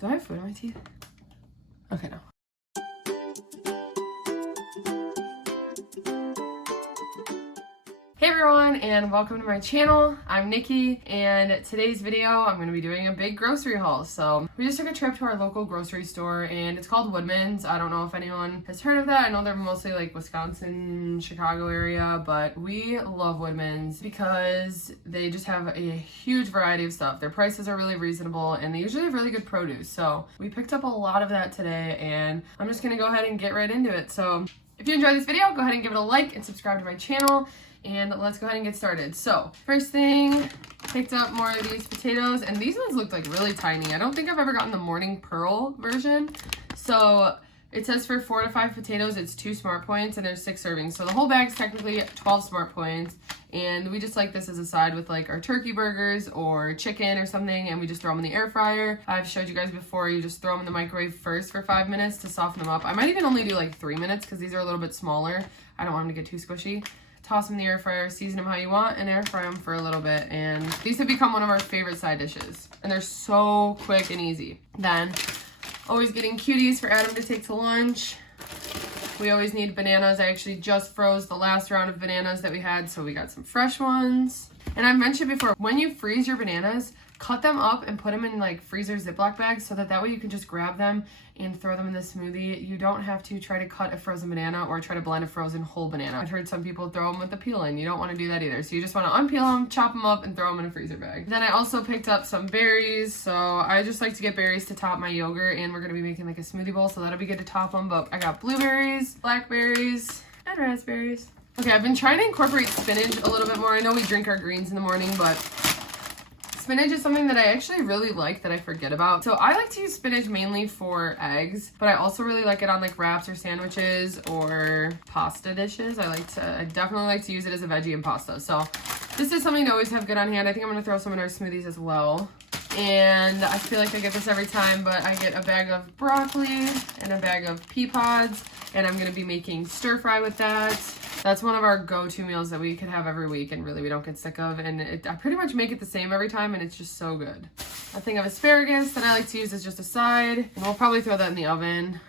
Do I have food in my teeth? Okay, no. Hey everyone, and welcome to my channel. I'm Nikki, and today's video I'm going to be doing a big grocery haul. So we just took a trip to our local grocery store, and it's called Woodman's. I don't know if anyone has heard of that. I know they're mostly like Wisconsin, Chicago area, but we love Woodman's because they just have a huge variety of stuff. Their prices are really reasonable, and they usually have really good produce. So we picked up a lot of that today, and I'm just going to go ahead and get right into it. So if you enjoyed this video, go ahead and give it a like and subscribe to my channel. And let's go ahead and get started. So first thing, picked up more of these potatoes, and these ones looked like really tiny. I don't think I've ever gotten the Morning Pearl version. So it says for 4 to 5 potatoes, it's 2 Smart Points, and there's 6 servings. So the whole bag's technically 12 Smart Points, and we just like this as a side with like our turkey burgers or chicken or something, and we just throw them in the air fryer. I've showed you guys before, you just throw them in the microwave first for 5 minutes to soften them up. I might even only do like 3 minutes because these are a little bit smaller. I don't want them to get too squishy. Toss them in the air fryer, season them how you want, and air fry them for a little bit. And these have become one of our favorite side dishes. And they're so quick and easy. Then, always getting cuties for Adam to take to lunch. We always need bananas. I actually just froze the last round of bananas that we had, so we got some fresh ones. And I've mentioned before, when you freeze your bananas, cut them up and put them in like freezer Ziploc bags so that way you can just grab them and throw them in the smoothie. You don't have to try to cut a frozen banana or try to blend a frozen whole banana. I've heard some people throw them with the peel in. You don't want to do that either. So you just want to unpeel them, chop them up, and throw them in a freezer bag. Then I also picked up some berries. So I just like to get berries to top my yogurt, and we're going to be making like a smoothie bowl, so that'll be good to top them. But I got blueberries, blackberries, and raspberries. Okay, I've been trying to incorporate spinach a little bit more. I know we drink our greens in the morning, but spinach is something that I actually really like that I forget about. So I like to use spinach mainly for eggs, but I also really like it on like wraps or sandwiches or pasta dishes. I definitely like to use it as a veggie in pasta. So this is something to always have good on hand. I think I'm gonna throw some in our smoothies as well. And I feel like I get this every time, but I get a bag of broccoli and a bag of pea pods, and I'm gonna be making stir fry with that. That's one of our go-to meals that we could have every week, and really we don't get sick of. And I pretty much make it the same every time, and it's just so good. A thing of asparagus that I like to use as just a side, and we'll probably throw that in the oven.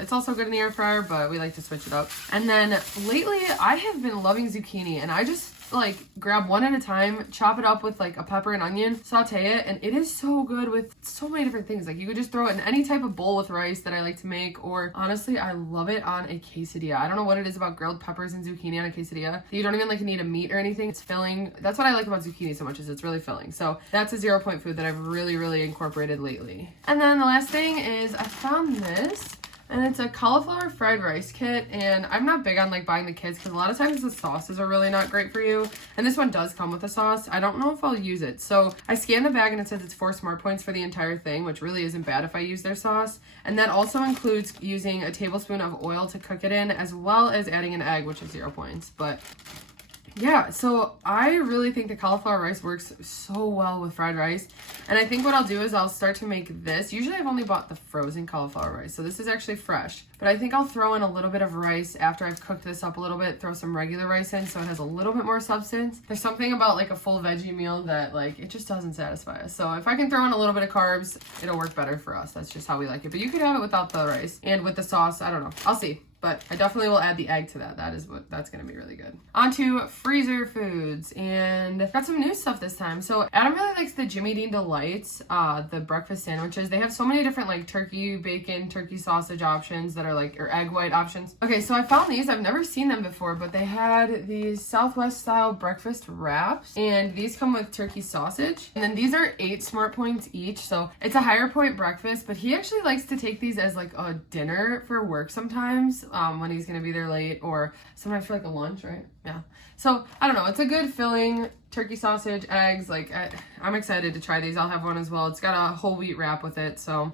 It's also good in the air fryer, but we like to switch it up. And then lately, I have been loving zucchini, and I just like grab one at a time, chop it up with like a pepper and onion, saute it, and it is so good with so many different things. Like you could just throw it in any type of bowl with rice that I like to make, or honestly, I love it on a quesadilla. I don't know what it is about grilled peppers and zucchini on a quesadilla. You don't even like need a meat or anything. It's filling. That's what I like about zucchini so much, is it's really filling. So that's a 0-point food that I've really incorporated lately. And then the last thing is I found this. And it's a cauliflower fried rice kit, and I'm not big on like buying the kits because a lot of times the sauces are really not great for you. And this one does come with a sauce. I don't know if I'll use it. So I scanned the bag and it says it's 4 Smart Points for the entire thing, which really isn't bad if I use their sauce. And that also includes using a tablespoon of oil to cook it in, as well as adding an egg, which is 0 points. But yeah, so I really think the cauliflower rice works so well with fried rice. And I think what I'll do is I'll start to make this. Usually I've only bought the frozen cauliflower rice, so this is actually fresh. But I think I'll throw in a little bit of rice after I've cooked this up a little bit, throw some regular rice in so it has a little bit more substance. There's something about like a full veggie meal that like, it just doesn't satisfy us. So if I can throw in a little bit of carbs, it'll work better for us. That's just how we like it. But you could have it without the rice and with the sauce. I don't know. I'll see. But I definitely will add the egg to that. That's gonna be really good. On to freezer foods, and got some new stuff this time. So Adam really likes the Jimmy Dean Delights, the breakfast sandwiches. They have so many different like turkey bacon, turkey sausage options that are like, or egg white options. Okay, so I found these. I've never seen them before, but they had these Southwest style breakfast wraps, and these come with turkey sausage. And then these are 8 Smart Points each, so it's a higher point breakfast, but he actually likes to take these as like a dinner for work sometimes. When he's gonna be there late, or sometimes for like a lunch, right? Yeah. So I don't know. It's a good filling turkey sausage, eggs. Like I'm excited to try these. I'll have one as well. It's got a whole wheat wrap with it, so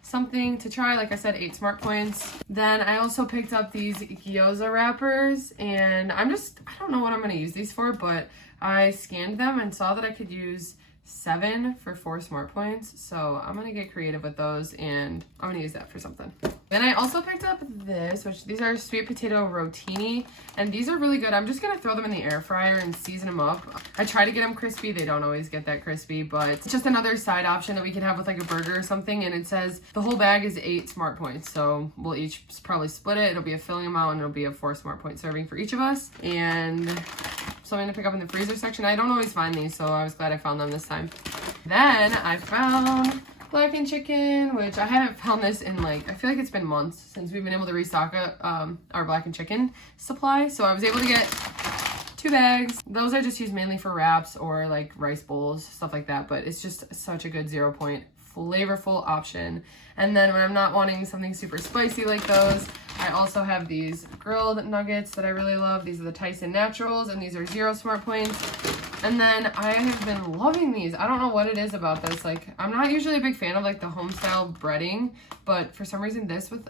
something to try. Like I said, 8 Smart Points. Then I also picked up these gyoza wrappers, and I don't know what I'm gonna use these for, but I scanned them and saw that I could use 7 for 4 smart points. So I'm gonna get creative with those and I'm gonna use that for something. Then I also picked up this, which these are sweet potato rotini, and these are really good. I'm just gonna throw them in the air fryer and season them up. I try to get them crispy. They don't always get that crispy, but it's just another side option that we can have with like a burger or something. And it says the whole bag is 8 smart points. So we'll each probably split it. It'll be a filling amount and it'll be a 4 smart point serving for each of us. And something to pick up in the freezer section. I don't always find these, so I was glad I found them this time. Then I found blackened chicken, which I haven't found this in like, I feel like it's been months since we've been able to restock our blackened chicken supply. So I was able to get 2 bags. Those I just use mainly for wraps or like rice bowls, stuff like that. But it's just such a good 0 point flavorful option. And then when I'm not wanting something super spicy like those, I also have these grilled nuggets that I really love. These are the Tyson Naturals, and these are 0 smart points. And then I have been loving these. I don't know what it is about this. Like, I'm not usually a big fan of like the home style breading, but for some reason this with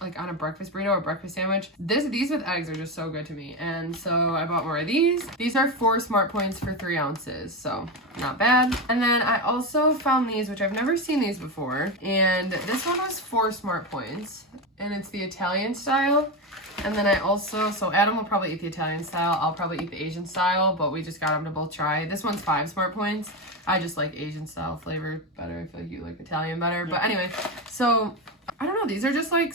like on a breakfast burrito or breakfast sandwich, these with eggs are just so good to me. And so I bought more of these. These are 4 smart points for 3 ounces, so not bad. And then I also found these, which I've never seen these before, and this one was 4 smart points, and it's the Italian style. And then I also, so Adam will probably eat the Italian style, I'll probably eat the Asian style, but we just got them to both try. This one's 5 smart points. I just like Asian style flavor better. I feel like you like Italian better. But anyway, so I don't know, these are just like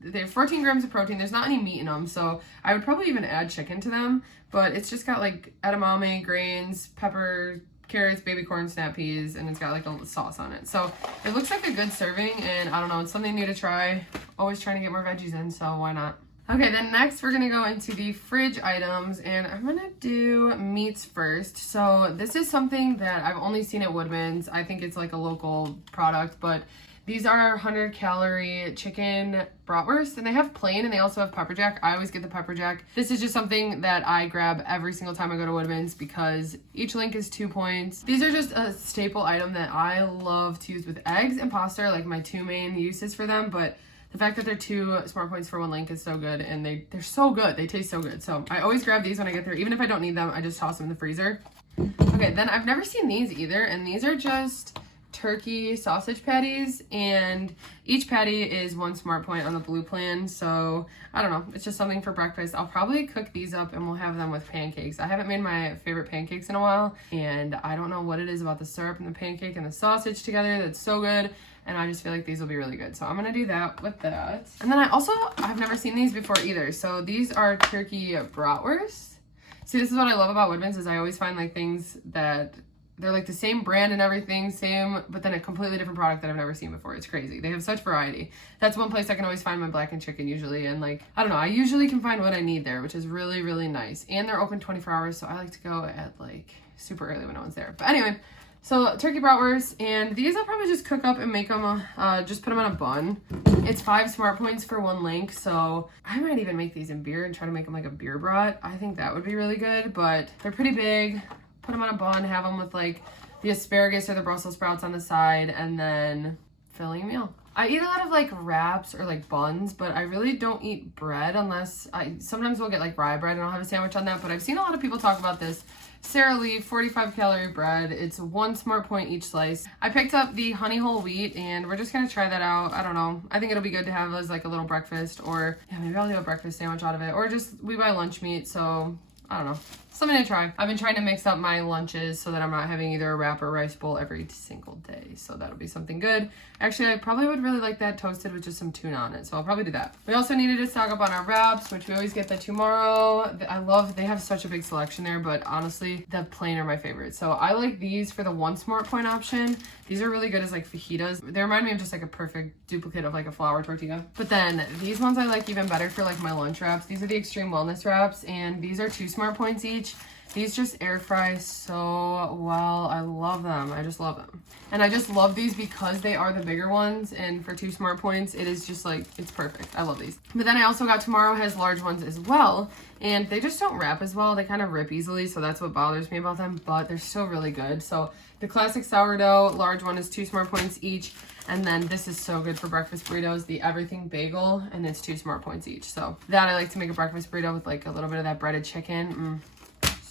they have 14 grams of protein. There's not any meat in them, so I would probably even add chicken to them, but it's just got like edamame, grains, pepper, carrots, baby corn, snap peas, and it's got like a sauce on it. So it looks like a good serving, and I don't know, it's something new to try. Always trying to get more veggies in, so why not? Okay, then next we're gonna go into the fridge items, and I'm gonna do meats first. So this is something that I've only seen at Woodman's. I think it's like a local product, but these are 100-calorie chicken bratwurst, and they have plain and they also have pepper jack. I always get the pepper jack. This is just something that I grab every single time I go to Woodman's because each link is 2 points. These are just a staple item that I love to use with eggs and pasta are like my 2 main uses for them, but the fact that they're 2 smart points for 1 link is so good, and they're so good. They taste so good. So I always grab these when I get there. Even if I don't need them, I just toss them in the freezer. Okay, then I've never seen these either, and these are just turkey sausage patties, and each patty is 1 smart point on the blue plan. So I don't know, it's just something for breakfast. I'll probably cook these up and we'll have them with pancakes. I haven't made my favorite pancakes in a while, and I don't know what it is about the syrup and the pancake and the sausage together that's so good, and I just feel like these will be really good. So I'm gonna do that with that. And then I've never seen these before either. So these are turkey bratwurst. See, this is what I love about Woodman's, is I always find like things that they're like the same brand and everything, but then a completely different product that I've never seen before. It's crazy. They have such variety. That's one place I can always find my blackened chicken usually. And like, I don't know, I usually can find what I need there, which is really, really nice. And they're open 24 hours, so I like to go at like super early when no one's there. But anyway, so turkey bratwurst, and these I'll probably just cook up and make them, just put them on a bun. It's 5 smart points for 1 link, so I might even make these in beer and try to make them like a beer brat. I think that would be really good, but they're pretty big. Put them on a bun, have them with like the asparagus or the Brussels sprouts on the side, and then filling a meal. I eat a lot of like wraps or like buns, but I really don't eat bread unless sometimes we'll get like rye bread and I'll have a sandwich on that, but I've seen a lot of people talk about this Sara Lee 45-calorie bread. It's 1 smart point each slice. I picked up the honey whole wheat, and we're just gonna try that out. I don't know. I think it'll be good to have as like a little breakfast, or yeah, maybe I'll do a breakfast sandwich out of it, or just we buy lunch meat, so I don't know. Something to try. I've been trying to mix up my lunches so that I'm not having either a wrap or rice bowl every single day. So that'll be something good. Actually, I probably would really like that toasted with just some tuna on it. So I'll probably do that. We also needed to stock up on our wraps, which we always get that tomorrow. They have such a big selection there, but honestly, the plain are my favorite. So I like these for the 1 smart point option. These are really good as like fajitas. They remind me of just like a perfect duplicate of like a flour tortilla. But then these ones I like even better for like my lunch wraps. These are the extreme wellness wraps, and these are 2 smart points each. These just air fry so well. I love them. I just love them. And I just love these because they are the bigger ones, and for 2 smart points, it is just like, it's perfect. I love these. But then I also got Tomorrow has large ones as well, and they just don't wrap as well. They kind of rip easily, so that's what bothers me about them, but they're still really good. So the classic sourdough large one is 2 smart points each. And then this is so good for breakfast burritos, the everything bagel, and it's 2 smart points each. So that I like to make a breakfast burrito with like a little bit of that breaded chicken.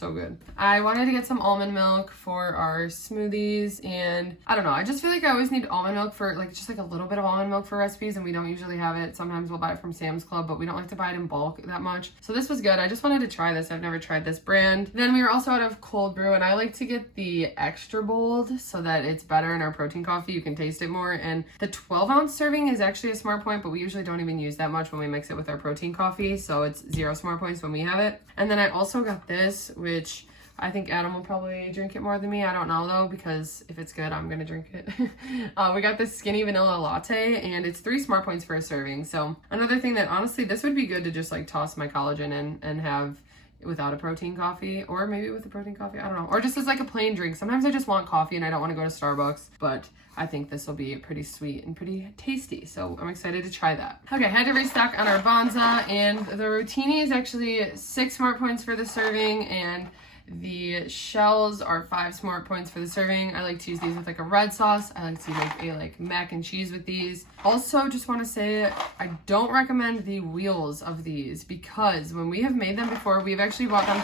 so good. I wanted to get some almond milk for our smoothies, and I don't know, I just feel like I always need almond milk for like just like a little bit of almond milk for recipes, and we don't usually have it. Sometimes we'll buy it from Sam's Club, but we don't like to buy it in bulk that much. So this was good. I just wanted to try this. I've never tried this brand. Then we were also out of cold brew, and I like to get the extra bold so that it's better in our protein coffee. You can taste it more, and the 12-ounce serving is actually a smart point, but we usually don't even use that much when we mix it with our protein coffee, so it's 0 smart points when we have it. And then I also got this, which I think Adam will probably drink it more than me. I don't know though, because if it's good, I'm gonna drink it. We got this skinny vanilla latte, and it's 3 smart points for a serving. So another thing that honestly, this would be good to just like toss my collagen in and have without a protein coffee, or maybe with a protein coffee, I don't know, or just as like a plain drink. Sometimes I just want coffee and I don't want to go to Starbucks, but I think this will be pretty sweet and pretty tasty, so I'm excited to try that. Okay, I had to restock on our Bonza, and the Rotini is actually 6 smart points for the serving, and the shells are 5 smart points for the serving. I like to use these with like a red sauce. I like to make a like mac and cheese with these. Also, just want to say I don't recommend the wheels of these, because when we have made them before, we've actually bought them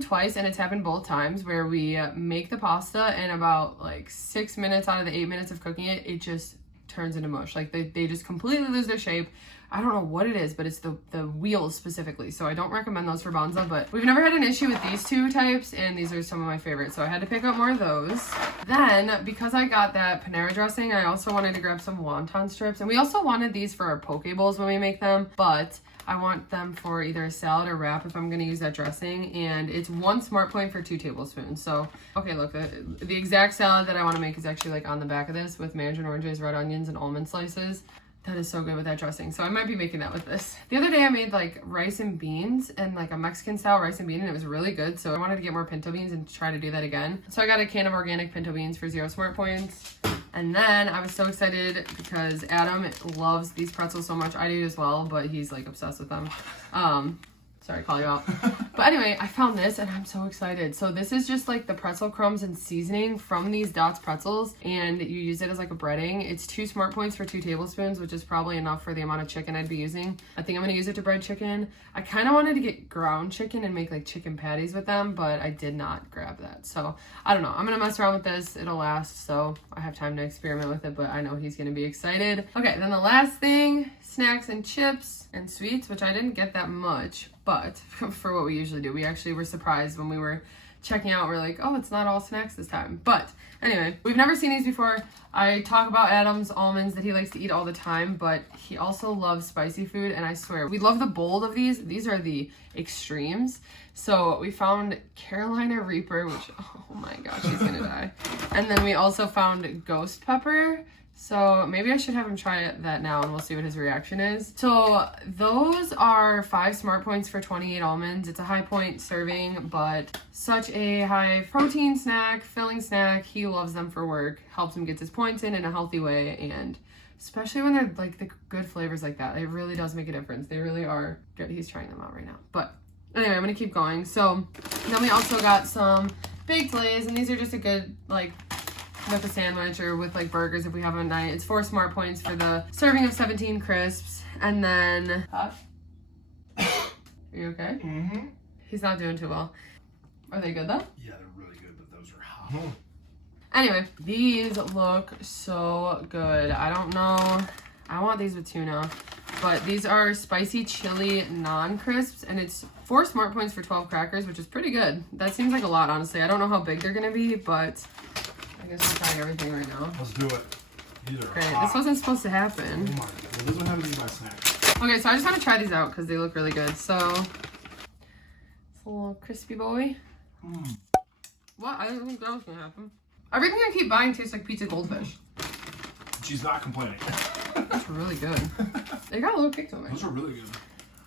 twice, and it's happened both times where we make the pasta, and about like 6 minutes out of the 8 minutes of cooking it, it just turns into mush. Like they just completely lose their shape. I don't know what it is, but it's the wheels specifically. So I don't recommend those for Bonza, but we've never had an issue with these 2 types, and these are some of my favorites. So I had to pick up more of those. Then, because I got that Panera dressing, I also wanted to grab some wonton strips. And we also wanted these for our poke bowls when we make them, but I want them for either a salad or wrap if I'm gonna use that dressing, and it's 1 smart point for 2 tablespoons. So, okay, look, the exact salad that I wanna make is actually like on the back of this with mandarin oranges, red onions, and almond slices. That is so good with that dressing. So I might be making that with this. The other day I made like rice and beans, and like a Mexican style rice and bean, and it was really good. So I wanted to get more pinto beans and try to do that again. So I got a can of organic pinto beans for 0 smart points. And then I was so excited because Adam loves these pretzels so much. I do as well, but he's like obsessed with them. Sorry, call you out. But anyway, I found this and I'm so excited. So this is just like the pretzel crumbs and seasoning from these Dots pretzels, and you use it as like a breading. It's 2 smart points for 2 tablespoons, which is probably enough for the amount of chicken I'd be using. I think I'm gonna use it to bread chicken. I kind of wanted to get ground chicken and make like chicken patties with them, but I did not grab that. So I don't know. I'm gonna mess around with this. It'll last, so I have time to experiment with it, but I know he's gonna be excited. Okay, then the last thing, snacks and chips and sweets, which I didn't get that much, but for what we usually do. We actually were surprised when we were checking out. We're like, oh, it's not all snacks this time. But anyway, we've never seen these before. I talk about Adam's almonds that he likes to eat all the time, but he also loves spicy food, and I swear, we love the bold of these. These are the extremes. So we found Carolina Reaper, which, oh my gosh, he's gonna die. And then we also found Ghost Pepper. So maybe I should have him try that now, and we'll see what his reaction is. So those are 5 smart points for 28 almonds. It's a high point serving, but such a high protein snack, filling snack. He loves them for work, helps him get his points in a healthy way, and especially when they're like the good flavors like that, it really does make a difference. They really are good. He's trying them out right now. But anyway, I'm gonna keep going. So then we also got some baked lays, and these are just a good like with a sandwich or with like burgers if we have a night. It's 4 smart points for the serving of 17 crisps. And then are you okay? Mm-hmm. He's not doing too well. Are they good though? Yeah, they're really good, but those are hot. Anyway, these look so good. I don't know, I want these with tuna, but these are spicy chili non-crisps, and it's 4 smart points for 12 crackers, which is pretty good. That seems like a lot, honestly. I don't know how big they're gonna be, but I guess we're trying everything right now. Let's do it. These are great. hot. This wasn't supposed to happen. Oh my God. Well, this one happens to be my snack. Okay, so I just want to try these out because they look really good. So, it's a little crispy boy. What? I didn't think that was going to happen. Everything I keep buying tastes like pizza goldfish. She's not complaining. That's really good. They got a little kick to them. Those are really good.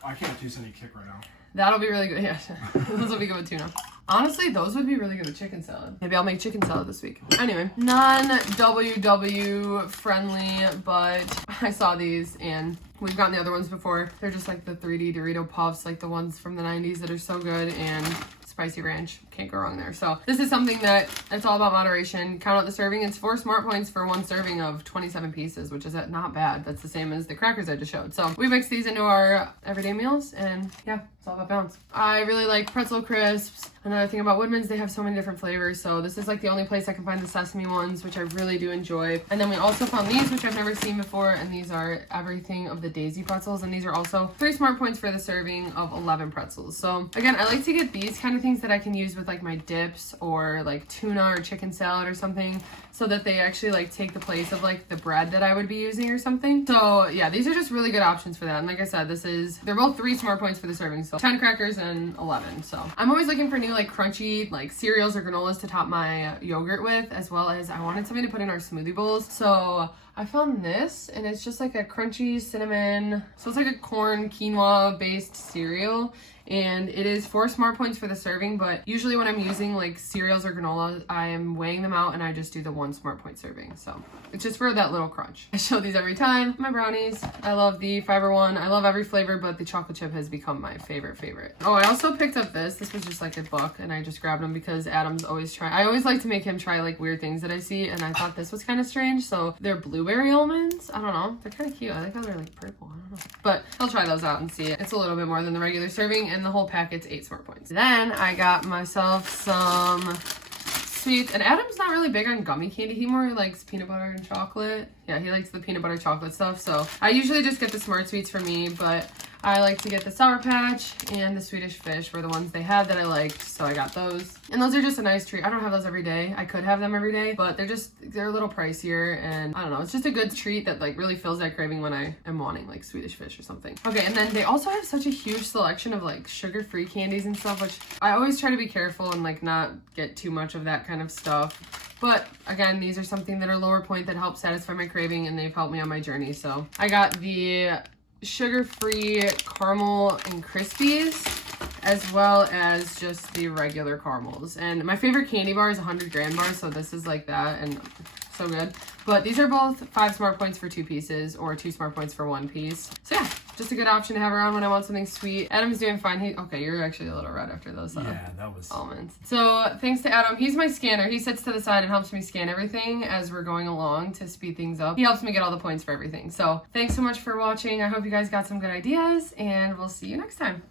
I can't taste any kick right now. That'll be really good. Yeah, those will be good with tuna. Honestly, those would be really good with chicken salad. Maybe I'll make chicken salad this week. Anyway, non-WW friendly, but I saw these and we've gotten the other ones before. They're just like the 3D Dorito Puffs, like the ones from the 90s that are so good, and spicy ranch. Can't go wrong there. So this is something that it's all about moderation. Count out the serving. It's 4 smart points for 1 serving of 27 pieces, which is not bad. That's the same as the crackers I just showed. So we mix these into our everyday meals, and yeah, it's all about balance. I really like pretzel crisps. Another thing about Woodman's, they have so many different flavors. So this is like the only place I can find the sesame ones, which I really do enjoy. And then we also found these, which I've never seen before. And these are everything of the Daisy pretzels. And these are also 3 smart points for the serving of 11 pretzels. So again, I like to get these kind of things that I can use with like my dips or like tuna or chicken salad or something, so that they actually like take the place of like the bread that I would be using or something. So yeah, these are just really good options for that. And like I said, they're both 3 smart points for the serving. So 10 crackers and 11. So I'm always looking for new like crunchy like cereals or granolas to top my yogurt with, as well as I wanted something to put in our smoothie bowls. So I found this, and it's just like a crunchy cinnamon, so it's like a corn quinoa based cereal, and it is 4 smart points for the serving. But usually when I'm using like cereals or granola, I am weighing them out and I just do the 1 smart point serving. So it's just for that little crunch. I show these every time. My brownies, I love the fiber one. I love every flavor, but the chocolate chip has become my favorite. Oh, I also picked up this was just like $1, and I just grabbed them because Adam's always I always like to make him try like weird things that I see, and I thought this was kind of strange. So they're blueberry almonds. I don't know, they're kind of cute. I like how they're like purple. I don't know, but I'll try those out and see it. It's a little bit more than the regular serving, and the whole packet's 8 smart points. Then I got myself some sweets, and Adam's not really big on gummy candy. He more likes peanut butter and chocolate. Yeah, he likes the peanut butter chocolate stuff. So I usually just get the Smart Sweets for me, but I like to get the Sour Patch and the Swedish Fish were the ones they had that I liked, so I got those. And those are just a nice treat. I don't have those every day. I could have them every day, but they're a little pricier, and I don't know, it's just a good treat that like really fills that craving when I am wanting like Swedish Fish or something. Okay, and then they also have such a huge selection of like sugar-free candies and stuff, which I always try to be careful and like not get too much of that kind of stuff. But again, these are something that are lower point that help satisfy my craving, and they've helped me on my journey. So I got the sugar-free caramel and Crispies, as well as just the regular caramels. And my favorite candy bar is 100 gram bar, so this is like that, and so good. But these are both 5 smart points for 2 pieces, or 2 smart points for 1 piece. So yeah, just a good option to have around when I want something sweet. Adam's doing fine. Okay, you're actually a little red after those yeah, that was almonds. So thanks to Adam. He's my scanner. He sits to the side and helps me scan everything as we're going along to speed things up. He helps me get all the points for everything. So thanks so much for watching. I hope you guys got some good ideas, and we'll see you next time.